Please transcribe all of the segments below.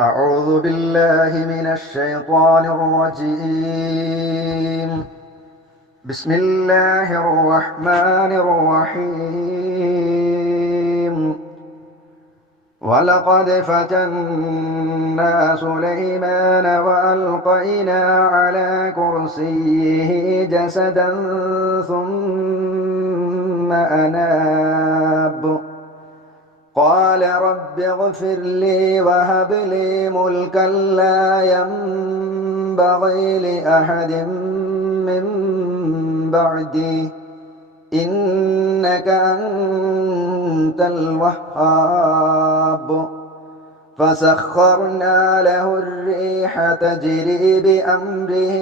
أعوذ بالله من الشيطان الرجيم. بسم الله الرحمن الرحيم. ولقد فتنا سليمان وألقينا على كرسيه جسدا ثم أناب قال رب اغفر لي وهب لي ملكا لا ينبغي لأحد من بعدي إنك أنت الوهاب فسخرنا له الريح تجري بأمره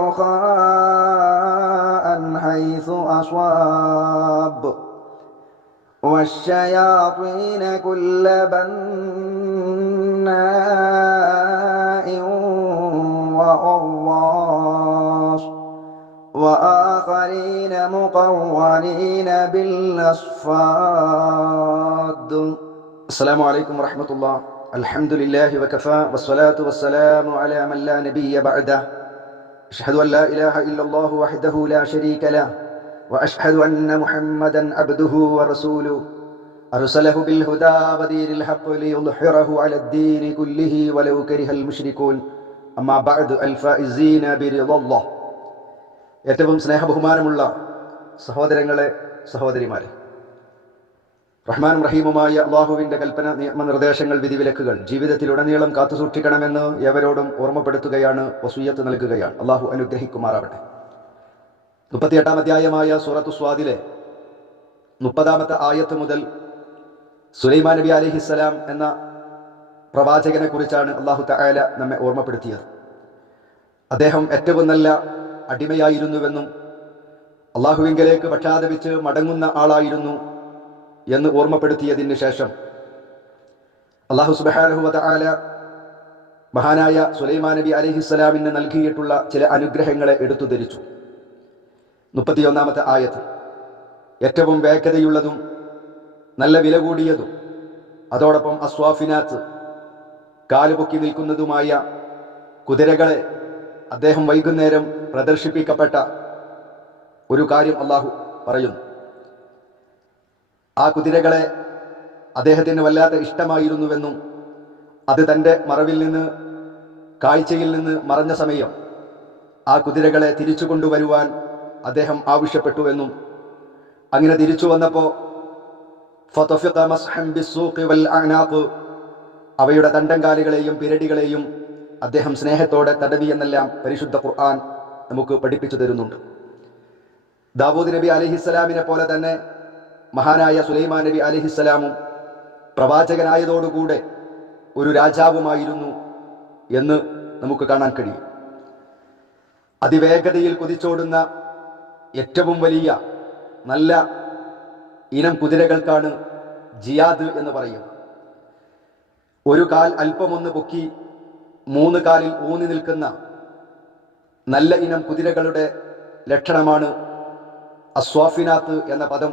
رخاء حيث أصاب والشياطين كل بناء وغواص وآخرين مقرنين بالأصفاد. السلام عليكم ورحمة الله. الحمد لله وكفى والصلاة والسلام على من لا نبي بعده. أشهد أن لا إله إلا الله وحده لا شريك له وأشهد أن محمدا عبده ورسوله أرسله بالهدى ودين الحق ليظهره على الدين كله ولو كره المشركون. أما بعد الفائزين برضا الله. ഏറ്റവും സ്നേഹബഹുമാനമുള്ള സഹോദരങ്ങളെ, സഹോദരിമാരെ, റഹ്മാനും റഹീമുമായ അള്ളാഹുവിൻ്റെ കൽപ്പന, നിയമനിർദ്ദേശങ്ങൾ, വിധിവിലക്കുകൾ ജീവിതത്തിലുടനീളം കാത്തുസൂക്ഷിക്കണമെന്ന് ഏവരോടും ഓർമ്മപ്പെടുത്തുകയാണ്, വസിയ്യത്ത് നൽകുകയാണ്. അള്ളാഹു അനുഗ്രഹിക്കുമാറാവട്ടെ. 38-ാം അധ്യായമായ സൂറത്തു സ്വാദിലെ 30-ാമത്തെ ആയത്ത് മുതൽ സുലൈമാൻ നബി അലൈഹിസ്സലാം എന്ന പ്രവാചകനെ കുറിച്ചാണ് അള്ളാഹു തആല നമ്മെ ഓർമ്മപ്പെടുത്തിയത്. അദ്ദേഹം ഏറ്റവും നല്ല അടിമയായിരുന്നുവെന്നും അള്ളാഹുവിങ്കലേക്ക് പക്ഷാതപിച്ച് മടങ്ങുന്ന ആളായിരുന്നു എന്ന് ഓർമ്മപ്പെടുത്തിയതിന് ശേഷം അള്ളാഹു സുബ്ഹാനഹു വ തആല മഹാനായ സുലൈമാൻ നബി അലൈഹിസ്സലാമിന് നൽകിയിട്ടുള്ള ചില അനുഗ്രഹങ്ങളെ എടുത്തു ധരിച്ചു. 31-ാമത്തെ ആയത്ത് ഏറ്റവും വേഗതയുള്ളതും നല്ല വില കൂടിയതും അതോടൊപ്പം അസ്വാഫിനാത്ത് കാലുപൊക്കി നിൽക്കുന്നതുമായ കുതിരകളെ അദ്ദേഹം വൈകുന്നേരം പ്രദർശിപ്പിക്കപ്പെട്ട ഒരു കാര്യം അള്ളാഹു പറയുന്നു. ആ കുതിരകളെ അദ്ദേഹത്തിന് വല്ലാത്ത ഇഷ്ടമായിരുന്നുവെന്നും അത് തൻ്റെ മറവിൽ നിന്ന്, കാഴ്ചയിൽ നിന്ന് മറഞ്ഞ സമയം ആ കുതിരകളെ തിരിച്ചു കൊണ്ടുവരുവാൻ അദ്ദേഹം ആവശ്യപ്പെട്ടു എന്നും, അങ്ങനെ തിരിച്ചു വന്നപ്പോൾ അവയുടെ തണ്ടങ്കാലുകളെയും പിരടികളെയും അദ്ദേഹം സ്നേഹത്തോടെ തടവി എന്നെല്ലാം പരിശുദ്ധ ഖുർആൻ നമുക്ക് പഠിപ്പിച്ചു തരുന്നുണ്ട്. ദാവൂദ് നബി അലൈഹിസ്സലാമിനെ പോലെ തന്നെ മഹാനായ സുലൈമാൻ നബി അലൈഹിസ്സലാമും പ്രവാചകനായതോടുകൂടെ ഒരു രാജാവുമായിരുന്നു എന്ന് നമുക്ക് കാണാൻ കഴിയും. അതിവേഗതയിൽ കുതിച്ചോടുന്ന ഏറ്റവും വലിയ നല്ല ഇനം കുതിരകൾക്കാണ് ജിയാദ് എന്ന് പറയുക. ഒരു കാൽ അല്പമൊന്ന് പൊക്കി 3 കാലിൽ ഊന്നി നിൽക്കുന്ന നല്ല ഇനം കുതിരകളുടെ ലക്ഷണമാണ് അസ്വാഫിനാത്ത് എന്ന പദം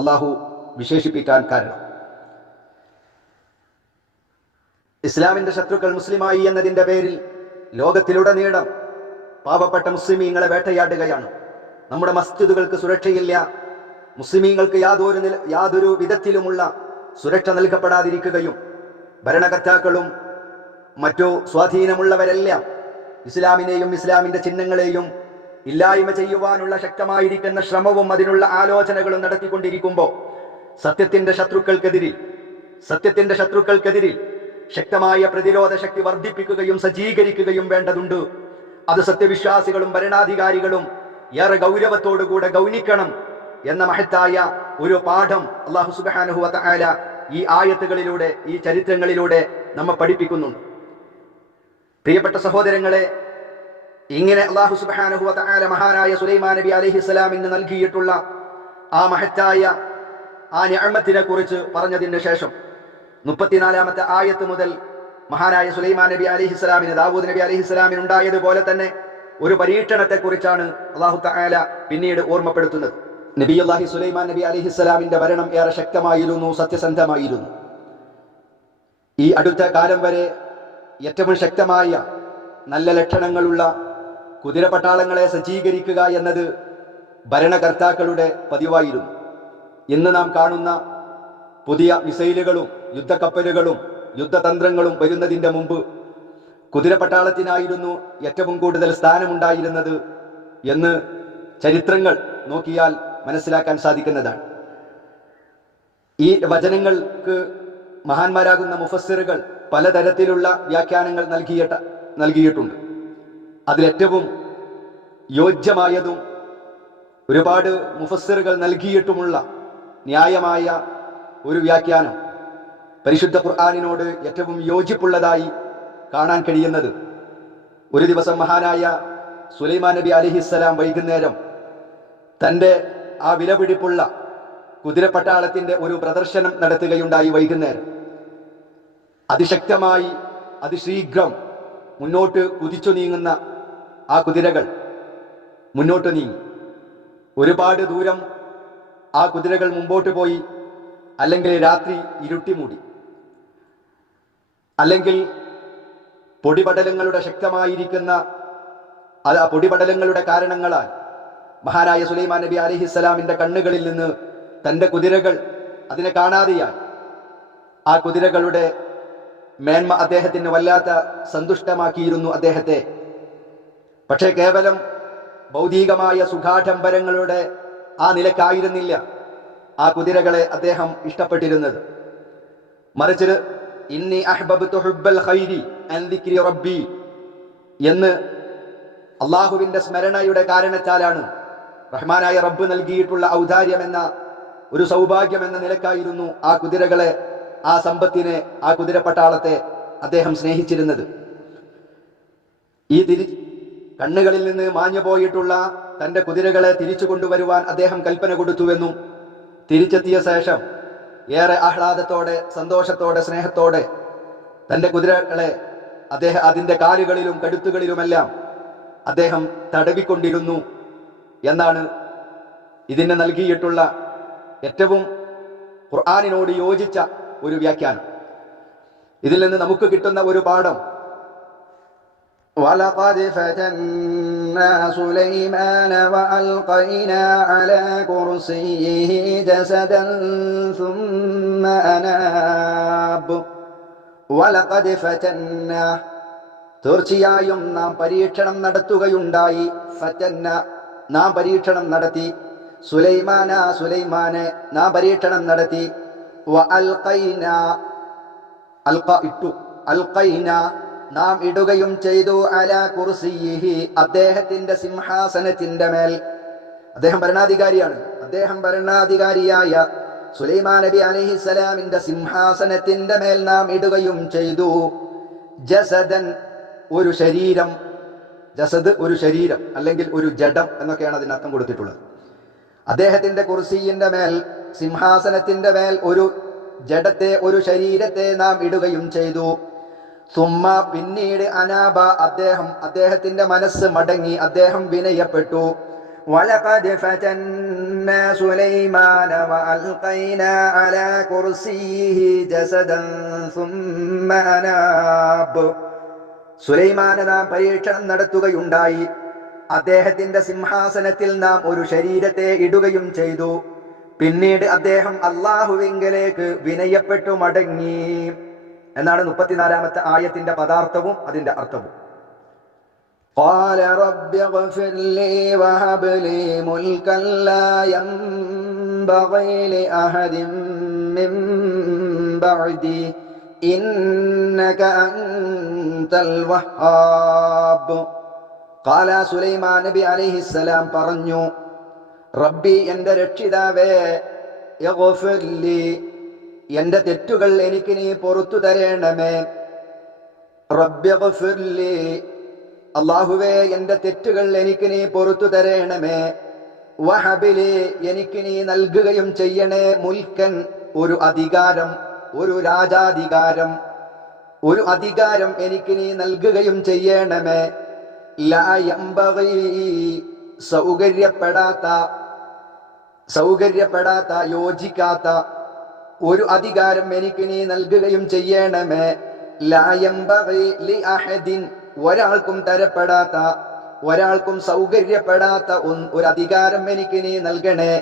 അള്ളാഹു വിശേഷിപ്പിക്കാൻ കാരണം. ഇസ്ലാമിന്റെ ശത്രുക്കൾ മുസ്ലിമായി എന്നതിൻ്റെ പേരിൽ ലോകത്തിലുടനീളം പാവപ്പെട്ട മുസ്ലിമീങ്ങളെ വേട്ടയാടുകയാണ്. നമ്മുടെ മസ്ജിദുകൾക്ക് സുരക്ഷയില്ല. മുസ്ലിമീങ്ങൾക്ക് യാതൊരു വിധത്തിലുമുള്ള സുരക്ഷ നൽകപ്പെടാതിരിക്കുകയും ഭരണകർത്താക്കളും മറ്റു സ്വാധീനമുള്ളവരെല്ലാം ഇസ്ലാമിനെയും ഇസ്ലാമിന്റെ ചിഹ്നങ്ങളെയും ഇല്ലായ്മ ചെയ്യുവാനുള്ള ശക്തമായിരിക്കുന്ന ശ്രമവും അതിനുള്ള ആലോചനകളും നടത്തിക്കൊണ്ടിരിക്കുമ്പോൾ സത്യത്തിന്റെ ശത്രുക്കൾക്കെതിരിൽ ശക്തമായ പ്രതിരോധ ശക്തി വർദ്ധിപ്പിക്കുകയും സജ്ജീകരിക്കുകയും വേണ്ടതുണ്ട്. അത് സത്യവിശ്വാസികളും ഭരണാധികാരികളും ഏറെ ഗൗരവത്തോടുകൂടെ ഗൗനിക്കണം എന്ന മഹത്തായ ഒരു പാഠം അല്ലാഹു സുബ്ഹാനഹു വ തആല ഈ ആയത്തുകളിലൂടെ, ഈ ചരിത്രങ്ങളിലൂടെ നമ്മെ പഠിപ്പിക്കുന്നുണ്ട്. പ്രിയപ്പെട്ട സഹോദരങ്ങളെ, ഇങ്ങനെ അല്ലാഹു സുബ്ഹാനഹു വ തആല മഹാനായ സുലൈമാൻ നബി അലൈഹിസ്സലാമിന് നൽകിയിട്ടുള്ള ആ മഹത്തായ ആ നിഅമത്തിനെ കുറിച്ച് പറഞ്ഞതിന് ശേഷം 34-ാമത്തെ ആയത്ത് മുതൽ മഹാനായ സുലൈമാൻ നബി അലൈഹിസ്സലാമിന്, ദാവൂദ് നബി അലൈഹിസ്സലാമിന് ഉണ്ടായതുപോലെ തന്നെ ഒരു പരീക്ഷണത്തെക്കുറിച്ചാണ് അല്ലാഹു തആല പിന്നീട് ഓർമ്മപ്പെടുത്തുന്നത്. നബിയുല്ലാഹി സുലൈമാൻ നബി അലൈഹിസ്സലാമിന്റെ ഭരണം ഏറെ ശക്തമായിരുന്നു, സത്യസന്ധമായിരുന്നു. ഈ അടുത്ത കാലം വരെ ഏറ്റവും ശക്തമായ നല്ല ലക്ഷണങ്ങളുള്ള കുതിരപട്ടാളങ്ങളെ സജ്ജീകരിക്കുക എന്നത് ഭരണകർത്താക്കളുടെ പതിവായിരുന്നു. ഇന്ന് നാം കാണുന്ന പുതിയ മിസൈലുകളും യുദ്ധക്കപ്പലുകളും യുദ്ധതന്ത്രങ്ങളും വരുന്നതിൻ്റെ മുമ്പ് കുതിരപട്ടാളത്തിനായിരുന്നു ഏറ്റവും കൂടുതൽ സ്ഥാനമുണ്ടായിരുന്നത് എന്ന് ചരിത്രങ്ങൾ നോക്കിയാൽ മനസ്സിലാക്കാൻ സാധിക്കുന്നതാണ്. ഈ വചനങ്ങൾക്ക് മഹാന്മാരാകുന്ന മുഫസ്സിറുകൾ പലതരത്തിലുള്ള വ്യാഖ്യാനങ്ങൾ നൽകിയിട്ടുണ്ട്. അതിലേറ്റവും യോജ്യമായതും ഒരുപാട് മുഫസ്സിറുകൾ നൽകിയിട്ടുമുള്ള ന്യായമായ ഒരു വ്യാഖ്യാനം, പരിശുദ്ധ ഖുർആനിനോട് ഏറ്റവും യോജിപ്പുള്ളതായി കാണാൻ കഴിയുന്നത്, ഒരു ദിവസം മഹാനായ സുലൈമാൻ നബി അലൈഹിസ്സലാം വൈകുന്നേരം തൻ്റെ ആ വിലപിടിപ്പുള്ള കുതിരപ്പട്ടാളത്തിൻ്റെ ഒരു പ്രദർശനം നടത്തുകയുണ്ടായി. വൈകുന്നേരം അതിശക്തമായി അതിശീഘ്രം മുന്നോട്ട് കുതിച്ചു നീങ്ങുന്ന ആ കുതിരകൾ മുന്നോട്ട് നീങ്ങി. ഒരുപാട് ദൂരം ആ കുതിരകൾ മുമ്പോട്ട് പോയി, അല്ലെങ്കിൽ രാത്രി ഇരുട്ടി മൂടി, അല്ലെങ്കിൽ പൊടിപടലങ്ങളുടെ ശക്തമായിരിക്കുന്ന ആ പൊടിപടലങ്ങളുടെ കാരണങ്ങളാൽ മഹാനായ സുലൈമാൻ നബി അലൈഹിസ്സലാമിന്റെ കണ്ണുകളിൽ നിന്ന് തൻ്റെ കുതിരകൾ അതിനെ കാണാതെയായി. ആ കുതിരകളുടെ മേന്മ അദ്ദേഹത്തിന് വല്ലാത്ത സന്തുഷ്ടമാക്കിയിരുന്നു അദ്ദേഹത്തെ. പക്ഷേ കേവലം ഭൗതികമായ സുഖാഡംബരങ്ങളുടെ ആ നിലക്കായിരുന്നില്ല ആ കുതിരകളെ അദ്ദേഹം ഇഷ്ടപ്പെട്ടിരുന്നത്. മറിച്ച് ഇന്നി അഹ്ബബ്തു ഹുബ്ബൽ ഖൈരി അൻ ദിക്രി റബ്ബി എന്ന് അള്ളാഹുവിന്റെ സ്മരണയുടെ കാരണത്താലാണ്, റഹ്മാനായ റബ്ബ് നൽകിയിട്ടുള്ള ഔദാര്യം എന്ന ഒരു സൗഭാഗ്യം എന്ന നിലക്കായിരുന്നു ആ കുതിരകളെ, ആ സമ്പത്തിനെ, ആ കുതിരപ്പട്ടാളത്തെ അദ്ദേഹം സ്നേഹിച്ചിരുന്നത്. ഈ കണ്ണുകളിൽ നിന്ന് മാഞ്ഞു പോയിട്ടുള്ള തൻ്റെ കുതിരകളെ തിരിച്ചു കൊണ്ടുവരുവാൻ അദ്ദേഹം കൽപ്പന കൊടുത്തുവെന്നും തിരിച്ചെത്തിയ ശേഷം ഏറെ ആഹ്ലാദത്തോടെ, സന്തോഷത്തോടെ, സ്നേഹത്തോടെ തൻ്റെ കുതിരകളെ അദ്ദേഹം അതിൻ്റെ കാലുകളിലും കഴുത്തുകളിലുമെല്ലാം അദ്ദേഹം തടവിക്കൊണ്ടിരുന്നു എന്നാണ് ഇതിന് നൽകിയിട്ടുള്ള ഏറ്റവും ഖുർആനിനോട് യോജിച്ച ഒരു വ്യാഖ്യാനം. ഇതിൽ നിന്ന് നമുക്ക് കിട്ടുന്ന ഒരു പാഠം, وَلَقَدْ فَتَنَّا سُلَيْمَانَ وَأَلْقَيْنَا عَلَى كُرْسِيِّهِ جَسَدًا ثُمَّ أَنَابَ وَلَقَدْ فَتَنَّا തീർച്ചയായും നാം പരീക്ഷണം നടത്തുകയുണ്ടായി. ഫതന്ന നാം പരീക്ഷണം നടത്തി. സുലൈമാനെ നാം പരീക്ഷണം നടത്തി. വഅൽഖൈനാ അൽഖൈനാ നാം ഇടുകയും ചെയ്തു. അലാ കുർസിയിഹി അദ്ദേഹത്തിന്റെ സിംഹാസനത്തിന്റെ മേൽ. അദ്ദേഹം ഭരണാധികാരിയാണ്. അദ്ദേഹം ഭരണാധികാരിയായ സുലൈമാൻ നബി അലൈഹിസ്സലാമിന്റെ സിംഹാസനത്തിന്റെ മേൽ നാം ഇടുകയും ചെയ്തു. ജസദൻ ഒരു ശരീരം, ജസദ് ഒരു ശരീരം അല്ലെങ്കിൽ ഒരു ജഡം എന്നൊക്കെയാണ് അതിന് അർത്ഥം കൊടുത്തിട്ടുള്ളത്. അദ്ദേഹത്തിന്റെ കുർസിയുടെ മേൽ, സിംഹാസനത്തിന്റെ മേൽ ഒരു ജഡത്തെ, ഒരു ശരീരത്തെ നാം ഇടുകയും ചെയ്തു. സുമ്മ പിന്നീട് അനാബ അദ്ദേഹത്തിന്റെ മനസ്സ് മടങ്ങി, അദ്ദേഹം വിനയപ്പെട്ടു. വലഖദ് ഫതന്നാ സുലൈമാന വഅൽഖൈനാ അലാ കുർസിയിഹി ജസദൻ സുമ്മ അനാബ് സുലൈമാനെ നാം പരീക്ഷണം നടത്തുകയുണ്ടായി. അദ്ദേഹത്തിന്റെ സിംഹാസനത്തിൽ നാം ഒരു ശരീരത്തെ ഇടുകയും ചെയ്തു. പിന്നീട് അദ്ദേഹം അല്ലാഹുവിങ്കലേക്ക് വിനയപ്പെട്ടു മടങ്ങി എന്നാണ് 34-ാമത്തെ ആയത്തിന്റെ പദാർത്ഥവും അതിന്റെ അർത്ഥവും. قال رب اغفر لي وهب لي ملكا لا ينبغي لأحد من بعدي إنك أنت الوهاب. قال സുലൈമാൻ നബി അലൈഹിസ്സലാം പറഞ്ഞു, റബ്ബി എൻ്റെ രക്ഷിതാവേ, ഇഗ്ഫിർ ലി എൻ്റെ തെറ്റുകൾ എനിക്ക് നീ പുറത്തു തരേണമേ. റബ്ബി ഇഗ്ഫിർ ലി അല്ലാഹുവേ എൻ്റെ തെറ്റുകൾ എനിക്ക് നീ പുറത്തു തരേണമേ. വഹബ് ലി എനിക്ക് നീ നൽകുകയും ചെയ്യണേ. മുൽക്കൻ ഒരു അധികാരം, ഒരു രാജാധികാരം, ഒരു അധികാരം എനിക്ക് നീ നൽകുകയും ചെയ്യണമേ. ലാ യംബഗി സൗകര്യപ്പെടാത്ത യോജിക്കാത്ത ഒരു അധികാരം എനിക്ക് നീ നൽകുകയും ചെയ്യണമേ. ലാ യംബഗി ലി അഹദിൻ, ഒരാൾക്കും തരപ്പെടാത്ത, ഒരാൾക്കും സൗകര്യപ്പെടാത്ത ഒരു അധികാരം എനിക്ക് നീ നൽകണേ.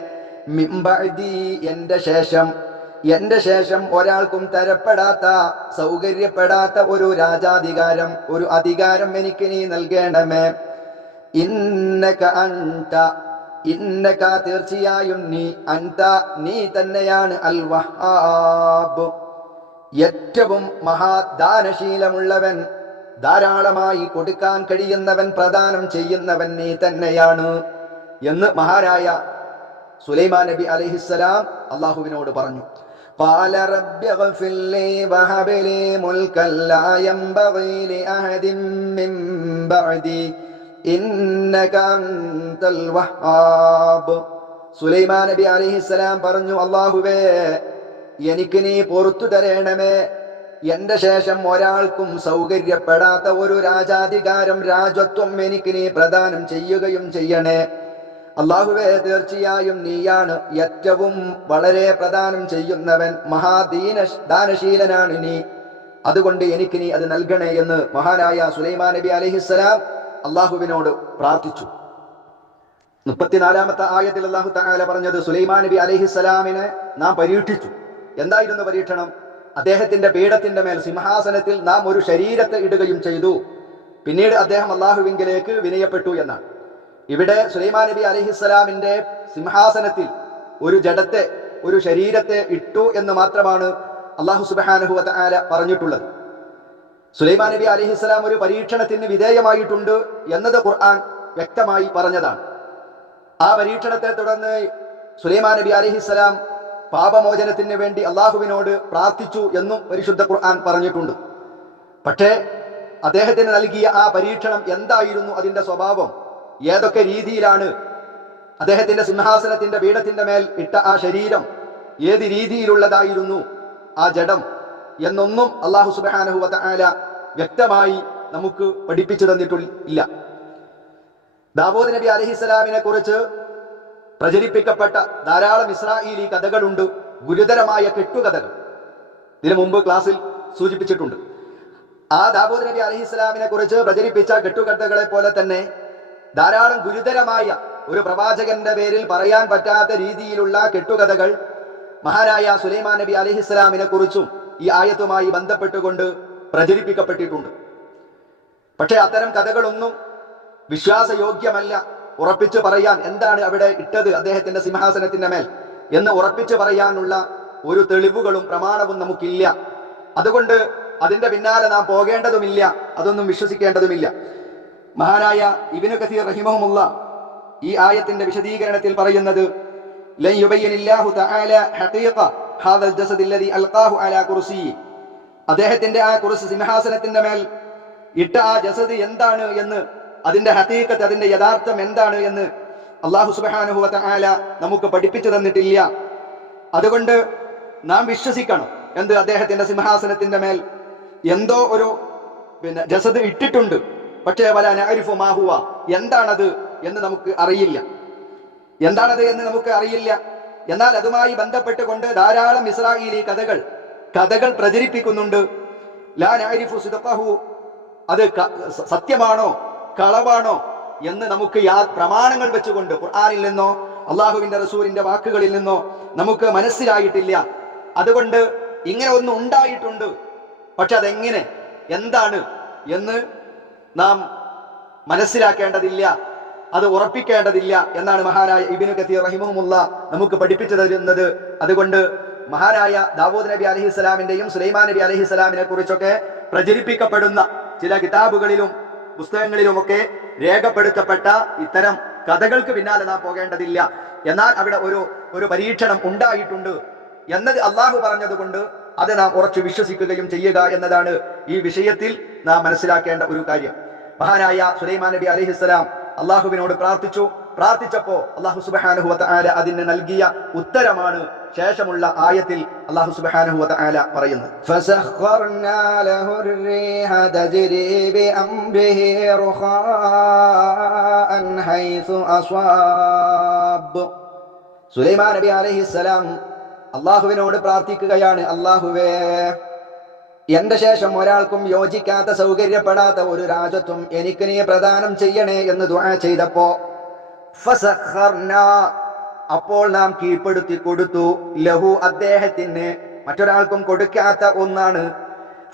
മിൻ ബഅദി, എന്റെ ശേഷം ഒരാൾക്കും തരപ്പെടാത്ത, സൗകര്യപ്പെടാത്ത ഒരു രാജാധികാരം, ഒരു അധികാരം എനിക്ക് നീ നൽകണമേ. ഇന്നക അൻത, ഇന്നക തീർച്ചയായും നീ, അൻത നീ തന്നെയാണ്, അൽ വഹാബ് ഏറ്റവും മഹാദാനശീലമുള്ളവൻ, ധാരാളമായി കൊടുക്കാൻ കഴിയുന്നവൻ, പ്രദാനം ചെയ്യുന്നവൻ നീ തന്നെയാണ് എന്ന് മഹാനായ സുലൈമാൻ നബി അലൈഹിസ്സലാം അള്ളാഹുവിനോട് പറഞ്ഞു. ഖാല റബ്ബി ഗ്ഫിർ ലീ വഹബ് ലീ മുൽകൻ ലാ യംബഗി ലി അഹദിൻ മിൻ ബഅദി ഇന്നക അൻതൽ വഹാബ്. സുലൈമാൻ നബി അലൈഹിസ്സലാം പറഞ്ഞു, അല്ലാഹുവേ എനിക്ക് നീ പുറത്തു തരണമേ, എന്റെ ശേഷം ഒരാൾക്കും സൗകര്യപ്പെടാത്ത ഒരു രാജാധികാരം, രാജത്വം എനിക്ക് നീ പ്രദാനം ചെയ്യുകയും ചെയ്യണേ. അല്ലാഹുവേ തീർച്ചയായും നീയാണ് ഏറ്റവും വളരെ പ്രദാനം ചെയ്യുന്നവൻ, ദാനശീലനാണ് നീ, അതുകൊണ്ട് എനിക്ക് നീ അത് നൽകണേ എന്ന് മഹാനായ സുലൈമാൻ നബി അലൈഹിസ്സലാം അള്ളാഹുവിനോട് പ്രാർത്ഥിച്ചു. 34-ാമത്തെ ആയത്തിൽ അല്ലാഹു തആല പറഞ്ഞത്, സുലൈമാൻ നബി അലൈഹിസ്സലാമിനെ നാം പരീക്ഷിച്ചു. എന്തായിരുന്നു പരീക്ഷണം? അദ്ദേഹത്തിന്റെ പീഠത്തിന്റെ മേൽ, സിംഹാസനത്തിൽ നാം ഒരു ശരീരത്തെ ഇടുകയും ചെയ്തു. പിന്നീട് അദ്ദേഹം അള്ളാഹുവിങ്കലേക്ക് വിനയപ്പെട്ടു എന്നാണ്. ഇവിടെ സുലൈമാൻ നബി അലൈഹിസ്സലാമിന്റെ സിംഹാസനത്തിൽ ഒരു ജഡത്തെ, ഒരു ശരീരത്തെ ഇട്ടു എന്ന് മാത്രമാണ് അല്ലാഹു സുബ്ഹാനഹു വ തആല പറഞ്ഞിട്ടുള്ളത്. സുലൈമാൻ നബി അലൈഹിസ്സലാം ഒരു പരീക്ഷണത്തിന് വിധേയമായിട്ടുണ്ട് എന്നത് ഖുർആൻ വ്യക്തമായി പറഞ്ഞതാണ്. ആ പരീക്ഷണത്തെ തുടർന്ന് സുലൈമാൻ നബി അലൈഹിസ്സലാം പാപമോചനത്തിന് വേണ്ടി അള്ളാഹുവിനോട് പ്രാർത്ഥിച്ചു എന്നും പരിശുദ്ധ ഖുർആൻ പറഞ്ഞിട്ടുണ്ട്. പക്ഷേ അദ്ദേഹത്തിന് നൽകിയ ആ പരീക്ഷണം എന്തായിരുന്നു, അതിന്റെ സ്വഭാവം, ഏതൊക്കെ രീതിയിലാണ് അദ്ദേഹത്തിന്റെ സിംഹാസനത്തിന്റെ പീഠത്തിന്റെ മേൽ ഇട്ട ആ ശരീരം, ഏത് രീതിയിലുള്ളതായിരുന്നു ആ ജഡം എന്നൊന്നും അല്ലാഹു സുബ്ഹാനഹു വ തആല വ്യക്തമായി നമുക്ക് പഠിപ്പിച്ചു തന്നിട്ടില്ല. ദാവൂദ് നബി അലൈഹിസ്സലാമിനെ കുറിച്ച് പ്രചരിപ്പിക്കപ്പെട്ട ധാരാളം ഇസ്രായേലി കഥകളുണ്ട്, ഗുരുതരമായ കെട്ടുകഥകൾ. ഇതിനു മുമ്പ് ക്ലാസ്സിൽ സൂചിപ്പിച്ചിട്ടുണ്ട്. ആ ദാവൂദ് നബി അലൈഹിസ്സലാമിനെ കുറിച്ച് പ്രചരിപ്പിച്ച കെട്ടുകഥകളെ പോലെ തന്നെ ധാരാളം ഗുരുതരമായ, ഒരു പ്രവാചകന്റെ പേരിൽ പറയാൻ പറ്റാത്ത രീതിയിലുള്ള കെട്ടുകഥകൾ മഹാനായ സുലൈമാൻ നബി അലൈഹിസ്സലാമിനെ കുറിച്ചും ഈ ആയത്തുമായി ബന്ധപ്പെട്ടുകൊണ്ട് പ്രചരിപ്പിക്കപ്പെട്ടിട്ടുണ്ട്. പക്ഷെ അത്തരം കഥകളൊന്നും വിശ്വാസയോഗ്യമല്ല. ഉറപ്പിച്ചു പറയാൻ, എന്താണ് അവിടെ ഇട്ടത് അദ്ദേഹത്തിന്റെ സിംഹാസനത്തിന്റെ മേൽ എന്ന് ഉറപ്പിച്ചു പറയാനുള്ള ഒരു തെളിവുകളും പ്രമാണവും നമുക്കില്ല. അതുകൊണ്ട് അതിന്റെ പിന്നാലെ നാം പോകേണ്ടതുമില്ല, അതൊന്നും വിശ്വസിക്കേണ്ടതുമില്ല. മഹാനായ ഇബ്നു കസീർ റഹിമഹുമുള്ള ഈ ആയത്തിന്റെ വിശദീകരണത്തിൽ പറയുന്നത്, ലൻ യുബയ്യിനില്ലാഹു തആല ഹഖീഖ ഹാദൽ ജസദ് അല്ലദി അൽഖാഹു അലാ കുർസി, അദ്ദേഹത്തിന്റെ ആ കുർസി, സിംഹാസനത്തിന്റെ മേൽ ഇട്ട ആ ജസദ് എന്താണ് എന്ന്, അതിന്റെ ഹഖീഖത്ത്, അതിന്റെ യഥാർത്ഥം എന്താണ് എന്ന് അല്ലാഹു സുബ്ഹാനഹു വ തആല നമുക്ക് പഠിപ്പിച്ചു തന്നിട്ടില്ല. അതുകൊണ്ട് നാം വിശ്വസിക്കണം, എന്ത്, അദ്ദേഹത്തിന്റെ സിംഹാസനത്തിന്റെ മേൽ എന്തോ ഒരു ജസദ് ഇട്ടിട്ടുണ്ട്. പക്ഷേ വലാ നഅരിഫു മാ ഹുവ, എന്താണത് എന്ന് നമുക്ക് അറിയില്ല, എന്താണത് എന്ന് നമുക്ക് അറിയില്ല. എന്നാൽ അതുമായി ബന്ധപ്പെട്ടുകൊണ്ട് ധാരാളം ഇസ്രായേലി കഥകൾ പ്രചരിപ്പിക്കുന്നുണ്ട്. ലാ നഅരിഫു സിദ്ഖഹു, അത് സത്യമാണോ കളവാണോ എന്ന് നമുക്ക് പ്രമാണങ്ങൾ വെച്ചുകൊണ്ട് ഖുർആനിൽ നിന്നോ അള്ളാഹുവിന്റെ റസൂലിന്റെ വാക്കുകളിൽ നിന്നോ നമുക്ക് മനസ്സിലായിട്ടില്ല. അതുകൊണ്ട് ഇങ്ങനെ ഒന്ന് ഉണ്ടായിട്ടുണ്ട്, പക്ഷെ അതെങ്ങനെ, എന്താണ് എന്ന് നാം മനസ്സിലാക്കേണ്ടതില്ല, അത് ഉറപ്പിക്കേണ്ടതില്ല എന്നാണ് മഹാനായ ഇബ്നു കസീർ റഹിമഹുമുള്ള നമുക്ക് പഠിപ്പിച്ചു തരുന്നത്. അതുകൊണ്ട് മഹാനായ ദാവൂദ് നബി അലൈഹിസ്സലാമിന്റെയും സുലൈമാൻ നബി അലൈഹിസ്സലാമിനെ കുറിച്ചൊക്കെ പ്രചരിപ്പിക്കപ്പെടുന്ന ചില കിതാബുകളിലും പുസ്തകങ്ങളിലുമൊക്കെ രേഖപ്പെടുത്തപ്പെട്ട ഇത്തരം കഥകൾക്ക് പിന്നാലെ നാം പോകേണ്ടതില്ല. എന്നാൽ അവിടെ ഒരു പരീക്ഷണം ഉണ്ടായിട്ടുണ്ട് എന്നത് അള്ളാഹു പറഞ്ഞതുകൊണ്ട് അത് നാം ഉറച്ചു വിശ്വസിക്കുകയും ചെയ്യുക എന്നതാണ് ഈ വിഷയത്തിൽ നാം മനസ്സിലാക്കേണ്ട ഒരു കാര്യം. മഹാനായ സുലൈമാൻ നബി അലൈഹിസ്സലാം അള്ളാഹുവിനോട് പ്രാർത്ഥിച്ചപ്പോ അള്ളാഹു സുബ്ഹാനഹു വ തആല അതിന് നൽകിയ ഉത്തരമാണ് ശേഷമുള്ള ആയത്തിൽ അള്ളാഹു സുബ്ഹാനഹു വ തആല പറയുന്നത്. ഫസഖർനാ ലഹുർ റീഹ തജ്രി ബിഅംരിഹി റുഖാഅൻ ഹൈസു അസ്വാബ്. സുലൈമാൻ നബി അലൈഹിസ്സലാം അള്ളാഹുവിനോട് പ്രാർത്ഥിക്കുകയാണ്, അള്ളാഹുവേ എന്റെ ശേഷം ഒരാൾക്കും യോജിക്കാത്ത സൗകര്യപ്പെടാത്ത ഒരു രാജത്വം എനിക്ക് നീ പ്രദാനം ചെയ്യണേ എന്ന് ദുആ ചെയ്തപ്പോ ഫസഖർനാ, അപ്പോൾ നാം കീഴ്പ്പെടുത്തി കൊടുത്തു, ലഹു, അദ്ദേഹത്തിന്, മറ്റൊരാൾക്കും കൊടുക്കാത്ത ഒന്നാണ്.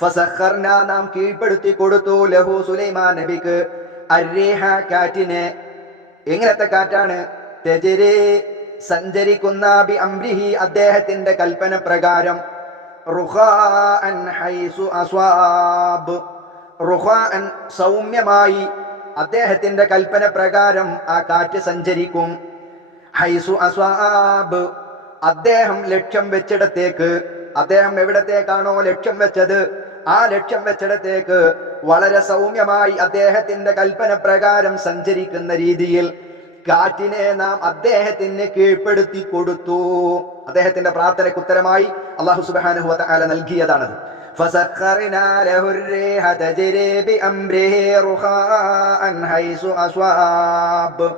ഫസഖർനാ, നാം കീഴ്പ്പെടുത്തി കൊടുത്തു, ലഹു, സുലൈമാൻ നബിക്ക്, അർരീഹ, കാറ്റിനെ. എങ്ങനത്തെ കാറ്റാണ്? തജ്രി, സഞ്ചരിക്കുന്ന, ബി അംരിഹി, അദ്ദേഹത്തിന്റെ കൽപ്പന പ്രകാരം, റുഖാഅൻ ഹൈസു അസ്വാബ്, റുഖാഅൻ, സൗമ്യമായി, അദ്ദേഹത്തിന്റെ കൽപ്പന പ്രകാരം ആ കാറ്റ് സഞ്ചരിക്കും. ഹൈസു അസ്വാബ്, അദ്ദേഹം ലക്ഷ്യം വെച്ചിടത്തേക്ക്, അദ്ദേഹം എവിടത്തേക്കാണോ ലക്ഷ്യം വെച്ചത് ആ ലക്ഷ്യം വെച്ചിടത്തേക്ക് വളരെ സൗമ്യമായി അദ്ദേഹത്തിന്റെ കൽപ്പന പ്രകാരം സഞ്ചരിക്കുന്ന രീതിയിൽ കാറ്റിനെ നാം അദ്ദേഹത്തിന് കീഴ്പ്പെടുത്തി കൊടുത്തു. അദ്ദേഹത്തിന്റെ പ്രാർത്ഥനയ്ക്ക് ഉത്തരമായി അല്ലാഹു സുബ്ഹാനഹു വ തആല നൽകിയതാണത്. ഫസഖർനാ ലഹു റീഹ തജ്രി ബിഅംരിഹി റുഖാഅൻ ഹൈസു അസ്വാബ്.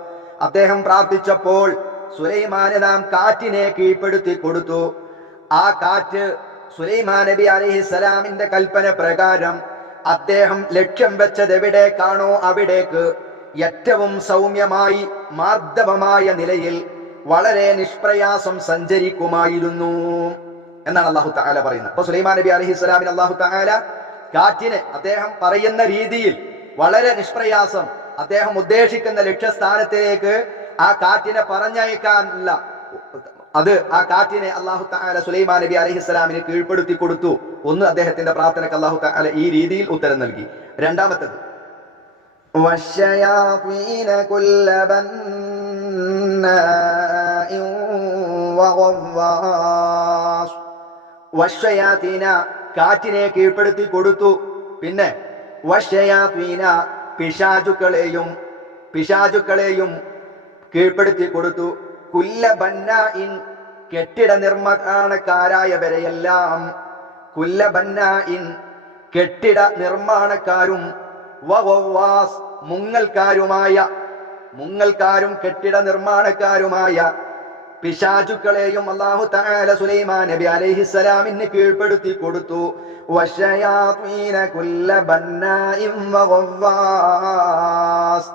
അദ്ദേഹം പ്രാർത്ഥിച്ചപ്പോൾ സുലൈമാനെ നാം കാറ്റിനെ കീഴ്പ്പെടുത്തി കൊടുത്തു. ആ കാറ്റ് സുലൈമാൻ നബി അലൈഹിസ്സലാമിന്റെ കൽപ്പന പ്രകാരം അദ്ദേഹം ലക്ഷ്യം വെച്ചത് എവിടേക്കാണോ അവിടേക്ക് ഏറ്റവും സൗമ്യമായി, മാർദ്ദവമായ നിലയിൽ വളരെ നിഷ്പ്രയാസം സഞ്ചരിക്കുമായിരുന്നു എന്നാണ് അല്ലാഹു തആല പറയുന്നത്. അപ്പൊ സുലൈമാൻ നബി അലൈഹിസ്സലാമിന് അല്ലാഹു തആല കാറ്റിനെ അദ്ദേഹം പറയുന്ന രീതിയിൽ വളരെ നിഷ്പ്രയാസം അദ്ദേഹം ഉദ്ദേശിക്കുന്ന ലക്ഷ്യസ്ഥാനത്തിലേക്ക് ആ കാറ്റിനെ പറഞ്ഞയക്കാനല്ല, ആ കാറ്റിനെ അല്ലാഹു തആല സുലൈമാൻ നബി അലൈഹിസ്സലാമിന് കീഴ്പ്പെടുത്തി കൊടുത്തു. ഒന്ന്, അദ്ദേഹത്തിന്റെ പ്രാർത്ഥനയ്ക്ക് അല്ലാഹു തആല ഈ രീതിയിൽ ഉത്തരം നൽകി. രണ്ടാമത്തേത്, വശയാതീന കുല്ല ബന്നാഇൻ വഗവ്വാസ്. വശയാതീന, കാറ്റിനെ കീഴ്പ്പെടുത്തി കൊടുത്തു. പിന്നെ വശയാതീന, പിശാചുക്കളെയും കീഴ്പ്പെടുത്തി കൊടുത്തു. കുല്ല ബന്നാഇൻ, കെട്ടിട നിർമ്മാണക്കാരായവരെയെല്ലാം. കുല്ല ബന്നാഇൻ, കെട്ടിട നിർമ്മാണക്കാരും, വഗവ്വാസ്, മുങ്ങൽക്കാരും കെട്ടിട നിർമ്മാണക്കാരുമായ പിശാചുക്കളെയും അല്ലാഹു തആല സുലൈമാൻ നബി അലൈഹിസ്സലാമിന് കീഴ്പ്പെടുത്തി കൊടുത്തു. വശയാതീന കുല്ല ബന്നാഇൻ വഗവ്വാസ്,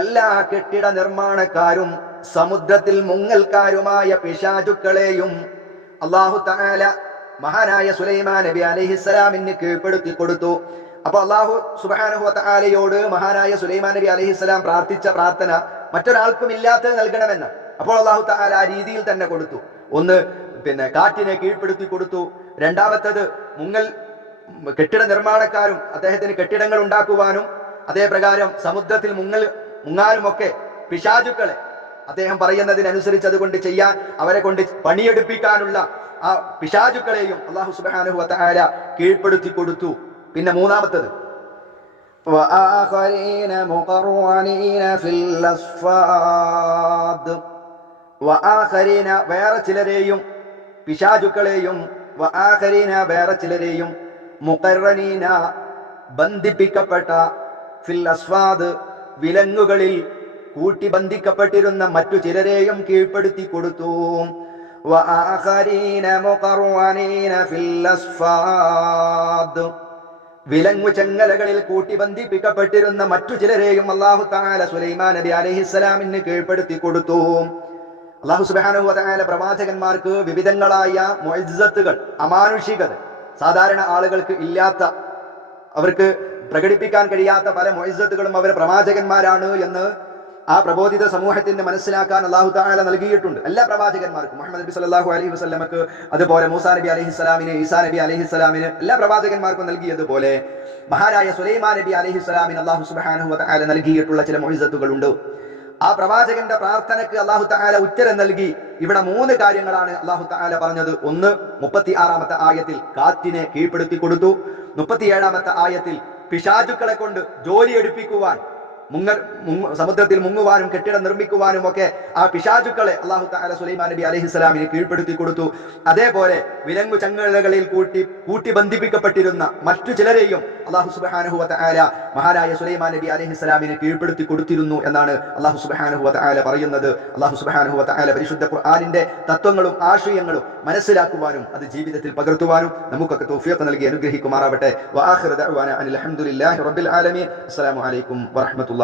എല്ലാ കെട്ടിട നിർമ്മാണക്കാരും സമുദ്രത്തിൽ മുങ്ങൽക്കാരുമായ പിശാചുക്കളെയും അല്ലാഹു തആല മഹാനായ സുലൈമാൻ നബി അലൈഹിസ്സലാമിന് കീഴ്പ്പെടുത്തി കൊടുത്തു. അപ്പൊ അല്ലാഹു സുബ്ഹാനഹു വ തആലയോട് മഹാനായ സുലൈമാൻ നബി അലൈഹിസ്സലാം പ്രാർത്ഥിച്ച പ്രാർത്ഥന മറ്റൊരാൾക്കും ഇല്ലാത്തത് നൽകണമെന്ന്. അപ്പോൾ അല്ലാഹു തആല ആ രീതിയിൽ തന്നെ കൊടുത്തു. ഒന്ന്, കാറ്റിനെ കീഴ്പ്പെടുത്തി കൊടുത്തു. രണ്ടാമത്തേത്, കെട്ടിട നിർമ്മാണക്കാരും അദ്ദേഹത്തിന് കെട്ടിടങ്ങൾ ഉണ്ടാക്കുവാനും അതേ പ്രകാരം സമുദ്രത്തിൽ മുങ്ങാനുമൊക്കെ പിശാചുക്കളെ അദ്ദേഹം പറയുന്നതിനനുസരിച്ച് അതുകൊണ്ട് ചെയ്യാൻ, അവരെ കൊണ്ട് പണിയെടുപ്പിക്കാനുള്ള ആ പിശാചുക്കളെയും അല്ലാഹു സുബ്ഹാനഹു വ തആല കീഴ്പ്പെടുത്തി കൊടുത്തു. പിന്നെ മൂന്നാമത്തേത്, വആഖരീന മുഖർറനീന ഫിൽ അസ്ഫാദ്. വആഖരീന, വേറെ ചിലരെയും, പിശാചുക്കളെയും, വആഖരീന, വേറെ ചിലരെയും, മുഖർറനീന, ബന്ധിപ്പിക്കപ്പെട്ട, ഫിൽ അസ്ഫാദ്, വിലങ്ങുകളിൽ കൂട്ടി ബന്ധിക്കപ്പെട്ടിരുന്ന മറ്റു ചിലരെയും കീഴ്പ്പെടുത്തി കൊടുത്തു. വആഖരീന മുഖർറനീന ഫിൽ അസ്ഫാദ്, വിലങ്ങു ചെങ്ങലകളിൽ കൂട്ടി ബന്ധിപ്പിക്കപ്പെട്ടിരുന്ന മറ്റു ചിലരെയും അല്ലാഹു തആല സുലൈമാൻ നബി അലൈഹിസ്സലാമിന് കീഴ്പ്പെടുത്തി കൊടുത്തു. അല്ലാഹു സുബ്ഹാനഹു വ തആല പ്രവാചകന്മാർക്ക് വിവിധങ്ങളായ മുഅ്ജിസത്തുകൾ, അമാനുഷികത, സാധാരണ ആളുകൾക്ക് ഇല്ലാത്ത, അവർക്ക് പ്രകടിപ്പിക്കാൻ കഴിയാത്ത പല മുഅ്ജിസത്തുകളും അവർ പ്രവാചകന്മാരാണ് എന്ന് ആ പ്രബോധിത സമൂഹത്തിന് മനസ്സിലാക്കാൻ അല്ലാഹു തആല നൽകിയിട്ടുണ്ട്. എല്ലാ പ്രവാചകന്മാർക്കും, മുഹമ്മദ് നബി സല്ലല്ലാഹു അലൈഹി വസല്ലമക്ക്, അതുപോലെ മൂസാ നബി അലൈഹിസ്സലാമിന്, ഈസാ നബി അലൈഹിസ്സലാമിന്, എല്ലാ പ്രവാചകന്മാർക്കും നൽകിയതുപോലെ മഹാനായ സുലൈമാൻ നബി അലൈഹിസ്സലാമിന് അല്ലാഹു സുബ്ഹാനഹു വ തആല നൽകിയിട്ടുള്ള ചില മുഅ്ജിസത്തുകളുണ്ട്. ആ പ്രവാചകന്റെ പ്രാർത്ഥനയ്ക്ക് അല്ലാഹു തആല ഉത്തരം നൽകി. ഇവിടെ 3 കാര്യങ്ങളാണ് അല്ലാഹു തആല പറഞ്ഞത്. ഒന്ന്, 36-ാമത്തെ ആയത്തിൽ കാറ്റിനെ കീഴ്പ്പെടുത്തി കൊടുത്തു. 37-ാമത്തെ ആയത്തിൽ പിശാചുക്കളെ കൊണ്ട് ജോലി എടുപ്പിക്കുവാൻ, സമുദ്രത്തിൽ മുങ്ങുവാനും കെട്ടിടം നിർമ്മിക്കുവാനും ഒക്കെ ആ പിശാചുക്കളെ അല്ലാഹു തആല സുലൈമാൻ നബി അലൈഹിസ്സലാമിന് കീഴ്പ്പെടുത്തി കൊടുത്തു. അതേപോലെ വിലങ്ങു ചങ്ങലകളിൽ കൂട്ടി ബന്ധിപ്പിക്കപ്പെട്ടിരുന്ന മറ്റു ചിലരെയും അല്ലാഹു സുബ്ഹാനഹു വ തആല മഹാനായ സുലൈമാൻ നബി അലൈഹിസ്സലാമിനെ കീഴ്പ്പെടുത്തി കൊടുത്തിരുന്നു എന്നാണ് അല്ലാഹു സുബ്ഹാനഹു വ തആല പറയുന്നത്. അല്ലാഹു സുബ്ഹാനഹു വ തആല പരിശുദ്ധ ഖുർആനിന്റെ തത്വങ്ങളും ആശയങ്ങളും മനസ്സിലാക്കുവാനും അത് ജീവിതത്തിൽ പകർത്തുവാനും നമുക്കൊക്കെ തൗഫീഖ് നൽകി അനുഗ്രഹിക്കുമാറാവട്ടെ. വആഖിറു ദഅ്വാനാ അനിൽ ഹംദുലില്ലാഹി റബ്ബിൽ ആലമീൻ. അസ്സലാമു അലൈക്കും വറഹ്മത്തുള്ളാഹി